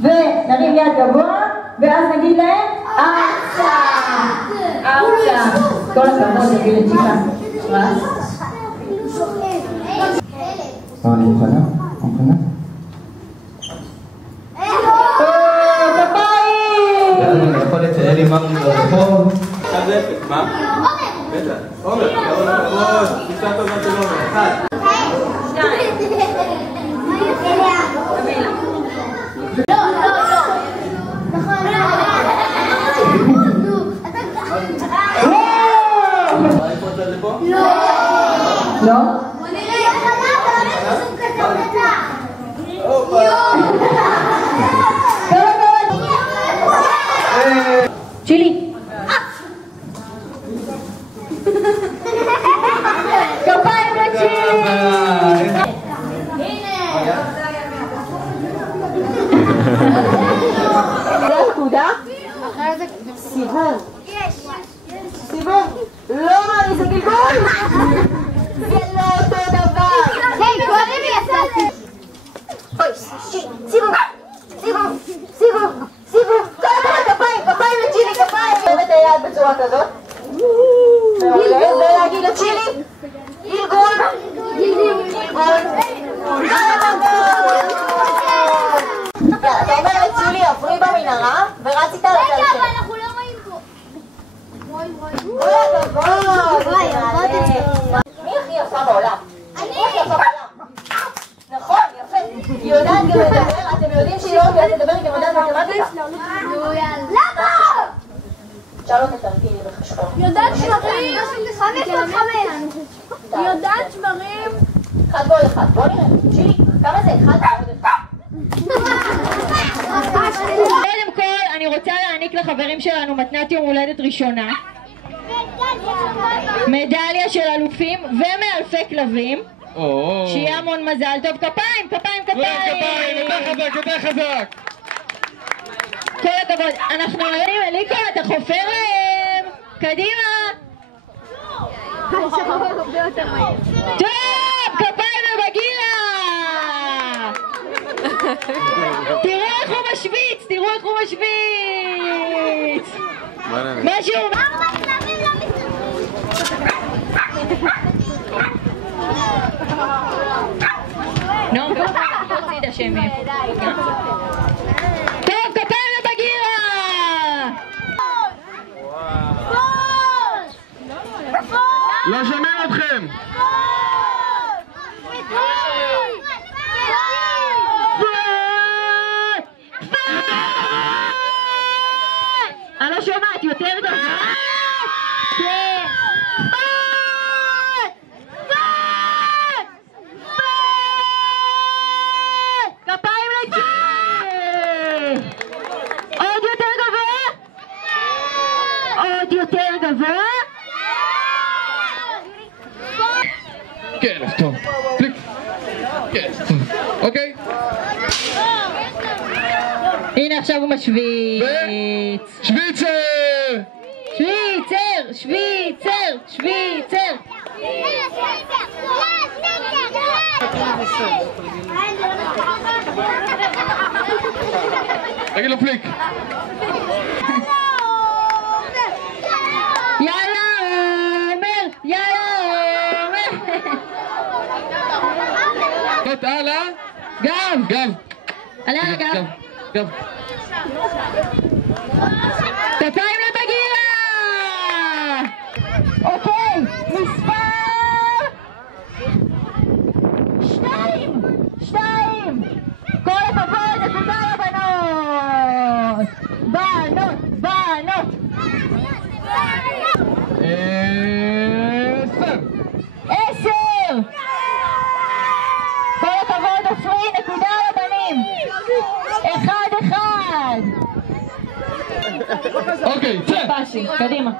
ונרים יד גבוה, ואז נגיד להם ארצה. ארצה. כל הכבוד, נגיד לצ'יקה. אני מוכנה? מוכנה? כפיים! אני יכול לציין לי מה ברחוב? 1-0, מה? בטח. עומר, כל הכבוד. תפסה טובה של עומר. 1. 2. לא. צ'ילי. כפיים לצ'ילי. זה נקודה? סיבוב. סיבוב. לא מאמי, זה גלגול. זה לא אותו דבר. היי, קודם יצאתי. אוי, סיבוב. סיבוב. סיבוב. סיבוב. כפיים, כפיים לצ'ילי, כפיים. אוהב את היד בצורה כזאת. ולהגיד לצ'ילי. גלגול. אתה אומר לצ'ילי, עברי במנהרה, ורצית לצד רגע, שלי. אבל אנחנו לא רואים פה. רואים. מי הכי יפה בעולם? אני. מי הכי יפה בעולם? נכון, יפה. היא יודעת גם לדבר, אתם יודעים שהיא לא יודעת לדבר, היא גם יודעת מתמטיקה. למה? שאל אותה תרגילי בחשבון. יודעת שמרים. 5 היא יודעת שמרים. 1 ועוד 1, בוא נראה. צ'ילי, כמה זה? 1 ועוד 1. קודם כל, אני רוצה להעניק לחברים שלנו מתנת יום הולדת ראשונה. מדליה של אלופים ומאלפי כלבים. שיהיה המון מזל טוב. כפיים, כפיים, כפיים. יותר חזק, יותר חזק. כל הכבוד. אנחנו רואים, אליקה, אתה חופר להם. קדימה. טוב, כפיים לבגילה. תראו איך הוא משוויץ, תראו איך הוא משוויץ. משהו. נו, תוציא את השמי. טוב, כפיים לבגירה. לא שומעים אתכם. אני לא שומעת, יותר גבוה. כפיים לצ'ילי. עוד יותר גבוה. עוד יותר גבוה. כן, טוב. פליק. כן, אוקיי. הנה עכשיו הוא משוויץ. שוויצר! שוויצר! שוויצר! שוויצר! תגיד לו פליק. יאללה עומר! יאללה עומר! זאת הלאה. גב! גב. עלה גב! גב. כפיים לבגירה! אוקיי, מספר 2! 2! כל הכבוד, נקודה לבנות! בנות! בנות! 10! כל הכבוד, עופרי, נקודה לבנים! 1-1! אוקיי, צא! פאשי, קדימה.